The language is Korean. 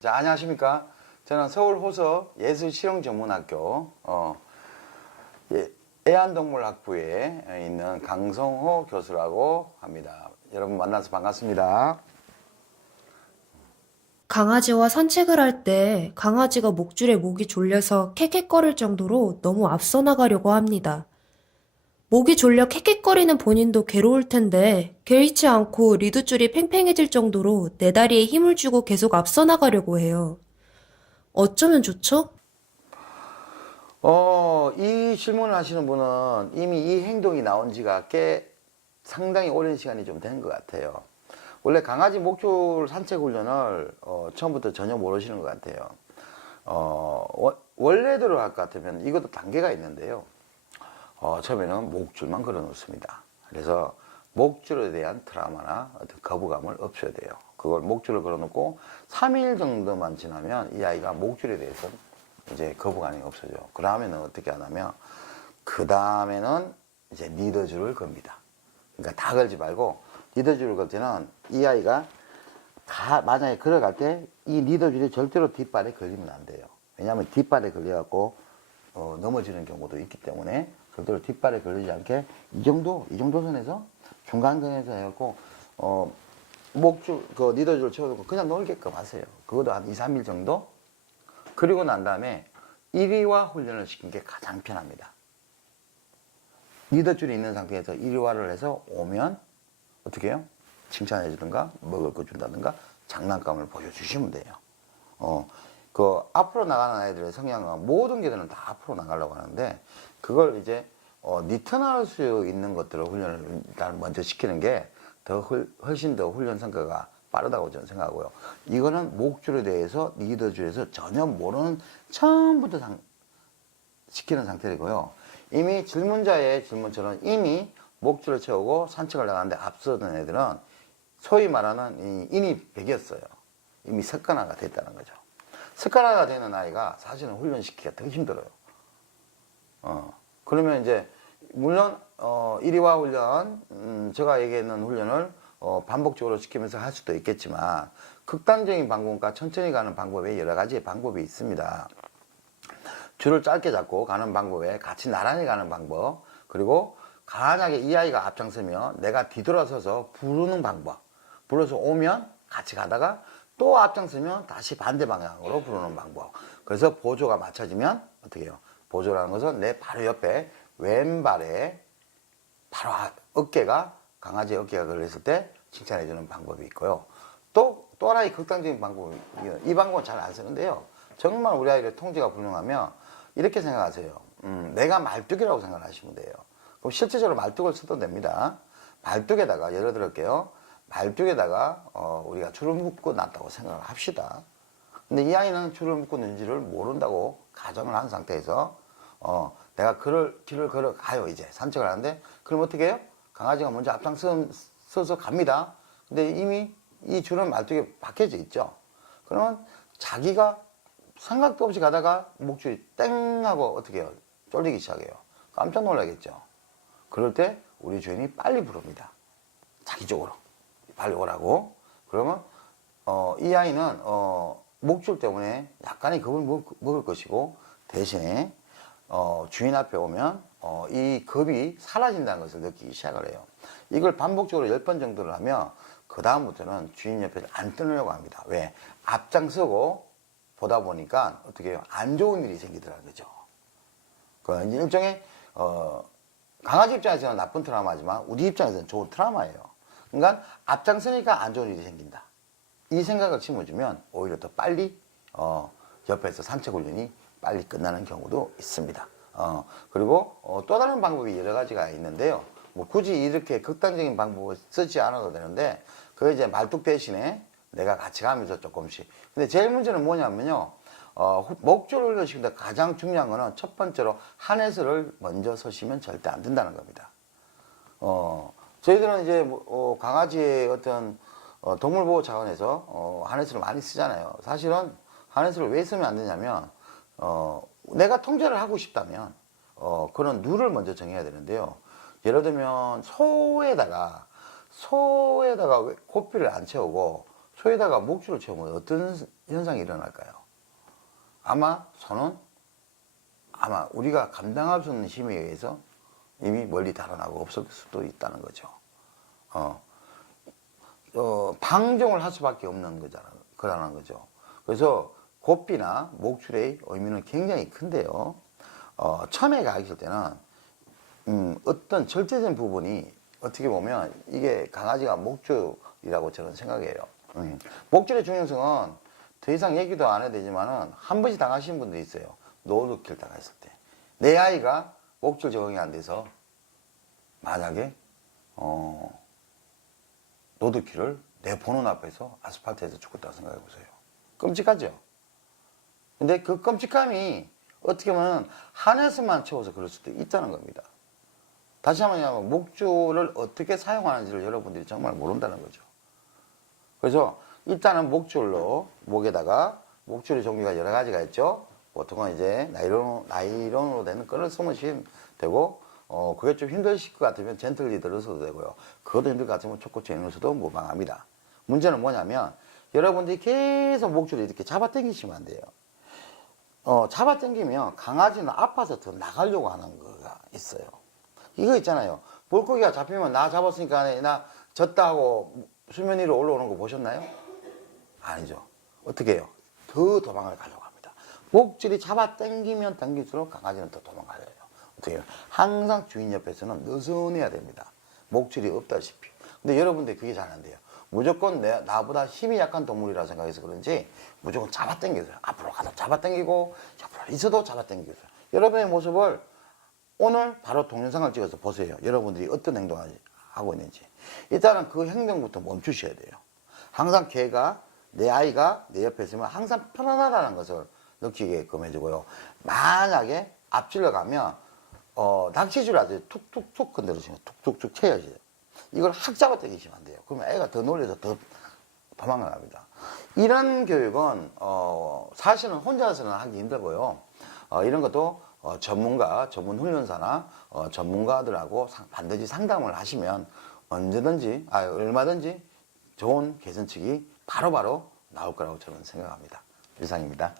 자, 안녕하십니까. 저는 서울 호서 예술실용전문학교, 어, 예, 애완동물학부에 있는 강성호 교수라고 합니다. 여러분 만나서 반갑습니다. 강아지와 산책을 할 때 강아지가 목줄에 목이 졸려서 캑캑거릴 정도로 너무 앞서 나가려고 합니다. 목이 졸려 캑캑거리는 본인도 괴로울 텐데 개의치 않고 리드줄이 팽팽해질 정도로 내 다리에 힘을 주고 계속 앞서 나가려고 해요. 어쩌면 좋죠? 어, 이 질문을 하시는 분은 이미 이 행동이 나온 지가 꽤 상당히 오랜 시간이 좀 된 것 같아요. 원래 강아지 목줄 산책 훈련을 어, 처음부터 전혀 모르시는 것 같아요. 어, 원- 원래대로 할 것 같으면 이것도 단계가 있는데요. 어, 처음에는 목줄만 걸어 놓습니다. 그래서 목줄에 대한 트라우마나 어떤 거부감을 없애야 돼요. 그걸 목줄을 걸어 놓고 3일 정도만 지나면 이 아이가 목줄에 대해서 이제 거부감이 없어져. 그 다음에는 어떻게 하냐면, 그 다음에는 이제 리더줄을 겁니다. 그러니까 다 걸지 말고, 리더줄을 걸 때는 이 아이가 다, 만약에 걸어갈 때 이 리더줄이 절대로 뒷발에 걸리면 안 돼요. 왜냐하면 뒷발에 걸려갖고, 어, 넘어지는 경우도 있기 때문에 절대로 뒷발에 걸리지 않게 이 정도, 이 정도 선에서 중간 선에서 해갖고, 어, 목줄, 그 리더줄을 채워놓고 그냥 놀게끔 하세요. 그것도 한 2, 3일 정도? 그리고 난 다음에 1위화 훈련을 시킨 게 가장 편합니다. 리더줄이 있는 상태에서 1위화를 해서 오면 어떻게 해요? 칭찬해 주든가 먹을 거 준다든가 장난감을 보여주시면 돼요. 어, 그 앞으로 나가는 아이들의 성향은 모든 개들은 다 앞으로 나가려고 하는데 그걸 이제 어, 리턴할 수 있는 것들을 훈련을 일단 먼저 시키는 게 더 훨씬 더 훈련 성과가 빠르다고 저는 생각하고요. 이거는 목줄에 대해서 리더줄에서 전혀 모르는 처음부터 상- 시키는 상태이고요. 이미 질문자의 질문처럼 이미 목줄을 채우고 산책을 나가는데 앞서던 애들은 소위 말하는 이 인입백이었어요. 이미 습관화가 됐다는 거죠. 습관화가 되는 아이가 사실은 훈련시키기가 더 힘들어요. 어, 그러면 이제, 물론, 어, 1위화 훈련, 음, 제가 얘기했는 훈련을, 어, 반복적으로 시키면서 할 수도 있겠지만, 극단적인 방법과 천천히 가는 방법에 여러 가지 방법이 있습니다. 줄을 짧게 잡고 가는 방법에 같이 나란히 가는 방법, 그리고 강하게 이 아이가 앞장서면 내가 뒤돌아서서 부르는 방법. 불러서 오면 같이 가다가 또 앞장서면 다시 반대 방향으로 부르는 방법. 그래서 보조가 맞춰지면 어떻게 해요? 보조라는 것은 내 바로 옆에 왼발에 바로 아- 어깨가 강아지 어깨가 걸렸을 때 칭찬해 주는 방법이 있고요. 또, 또 하나의 극단적인 방법이 이 방법은 잘 안 쓰는데요. 정말 우리 아이를 통제가 불능하면 이렇게 생각하세요. 음, 내가 말뚝이라고 생각하시면 돼요. 그럼 실제적으로 말뚝을 써도 됩니다. 말뚝에다가 예를 들을게요. 말뚝에다가 어, 우리가 줄을 묶고 놨다고 생각을 합시다. 근데 이 아이는 줄을 묶고 있는지를 모른다고 가정을 한 상태에서 어, 내가 그를 길을 걸어 가요 이제 산책을 하는데 그럼 어떻게 해요? 강아지가 먼저 앞장서서 갑니다. 근데 이미 이 줄은 말뚝에 박혀져 있죠. 그러면 자기가 생각도 없이 가다가 목줄이 땡 하고 어떻게 해요? 쫄리기 시작해요. 깜짝 놀라겠죠. 그럴 때 우리 주인이 빨리 부릅니다. 자기 쪽으로 빨리 오라고. 그러면 어, 이 아이는 어, 목줄 때문에 약간의 겁을 먹, 먹을 것이고 대신에 어, 주인 앞에 오면 어, 이 겁이 사라진다는 것을 느끼기 시작을 해요. 이걸 반복적으로 10번 정도를 하면 그 다음부터는 주인 옆에 안 뜨려고 합니다. 왜? 앞장서고 보다 보니까 어떻게 해요? 안 좋은 일이 생기더라는 거죠. 그 일종의 어, 강아지 입장에서는 나쁜 트라우마지만 우리 입장에서는 좋은 트라우마예요. 그러니까 앞장서니까 안 좋은 일이 생긴다. 이 생각을 심어주면 오히려 더 빨리 어, 옆에서 산책 훈련이 빨리 끝나는 경우도 있습니다. 어, 그리고 어, 또 다른 방법이 여러 가지가 있는데요. 뭐 굳이 이렇게 극단적인 방법을 쓰지 않아도 되는데 그 이제 말뚝 대신에 내가 같이 가면서 조금씩. 근데 제일 문제는 뭐냐면요. 어, 후- 목줄 훈련시키는데 가장 중요한 거는 첫 번째로 하네스를 먼저 서시면 절대 안 된다는 겁니다. 어, 저희들은 이제 뭐, 어, 강아지의 어떤 어, 동물 보호 차원에서 어, 하네스를 많이 쓰잖아요. 사실은 하네스를 왜 쓰면 안 되냐면 어, 내가 통제를 하고 싶다면 어, 그런 룰을 먼저 정해야 되는데요. 예를 들면 소에다가 소에다가 왜 고삐를 안 채우고 소에다가 목줄을 채우면 어떤 현상이 일어날까요? 아마 손은 아마 우리가 감당할 수 없는 힘에 의해서 이미 멀리 달아나고 없을 수도 있다는 거죠. 어, 어, 방종을 할 수밖에 없는 거잖아, 거라는 거죠. 그래서 고삐나 목줄의 의미는 굉장히 큰데요. 어, 처음에 가있을 때는 음, 어떤 절제된 부분이 어떻게 보면 이게 강아지가 목줄이라고 저는 생각해요. 음. 목줄의 중요성은 더 이상 얘기도 안 해도 되지만은 한 번씩 당하신 분도 있어요. 노루킬 당했을 때. 내 아이가 목줄 적응이 안 돼서 만약에 어, 노드키를 내 보는 앞에서 아스팔트에서 죽었다고 생각해 보세요. 끔찍하죠? 근데 그 끔찍함이 어떻게 보면 한에서만 채워서 그럴 수도 있다는 겁니다. 다시 한번 얘기하면 목줄을 어떻게 사용하는지를 여러분들이 정말 모른다는 거죠. 그래서 일단은 목줄로 목에다가 목줄의 종류가 여러 가지가 있죠. 보통은 이제 나이론, 나이론으로 된 끈을 쓰시면 되고, 어, 그게 좀 힘드실 것 같으면 젠틀리 들으셔도 되고요. 그것도 힘들 것 같으면 초코 체인으로서도 무방합니다. 문제는 뭐냐면, 여러분들이 계속 목줄을 이렇게 잡아 당기시면 안 돼요. 어, 잡아 당기면 강아지는 아파서 더 나가려고 하는 거가 있어요. 이거 있잖아요. 물고기가 잡히면 나 잡았으니까 나 졌다 하고 수면 위로 올라오는 거 보셨나요? 아니죠. 어떻게 해요? 더 도망을 가려고. 목줄이 잡아 당기면 당길수록 강아지는 더 도망가려요. 어떻게? 항상 주인 옆에서는 느슨해야 됩니다. 목줄이 없다시피. 근데 여러분들 그게 잘 안 돼요. 무조건 내, 나보다 힘이 약한 동물이라 생각해서 그런지 무조건 잡아 당겨서요. 앞으로 가서 잡아 당기고 옆으로 있어도 잡아 당기고 여러분의 모습을 오늘 바로 동영상을 찍어서 보세요. 여러분들이 어떤 행동을 하고 있는지. 일단은 그 행동부터 멈추셔야 돼요. 항상 걔가 내 아이가 내 옆에 있으면 항상 편안하다는 것을 느끼게끔 해주고요. 만약에 앞질러 가면 어, 낚시줄 아주 툭툭툭 건드리시면 툭툭툭 쳐야지. 이걸 확 잡아 당기시면 안 돼요. 그러면 애가 더 놀려서 더 도망을 갑니다. 이런 교육은 어, 사실은 혼자서는 하기 힘들고요. 어, 이런 것도 어, 전문가, 전문 훈련사나 어, 전문가들하고 상- 반드시 상담을 하시면 언제든지, 아, 얼마든지 좋은 개선책이 바로바로 나올 거라고 저는 생각합니다. 이상입니다.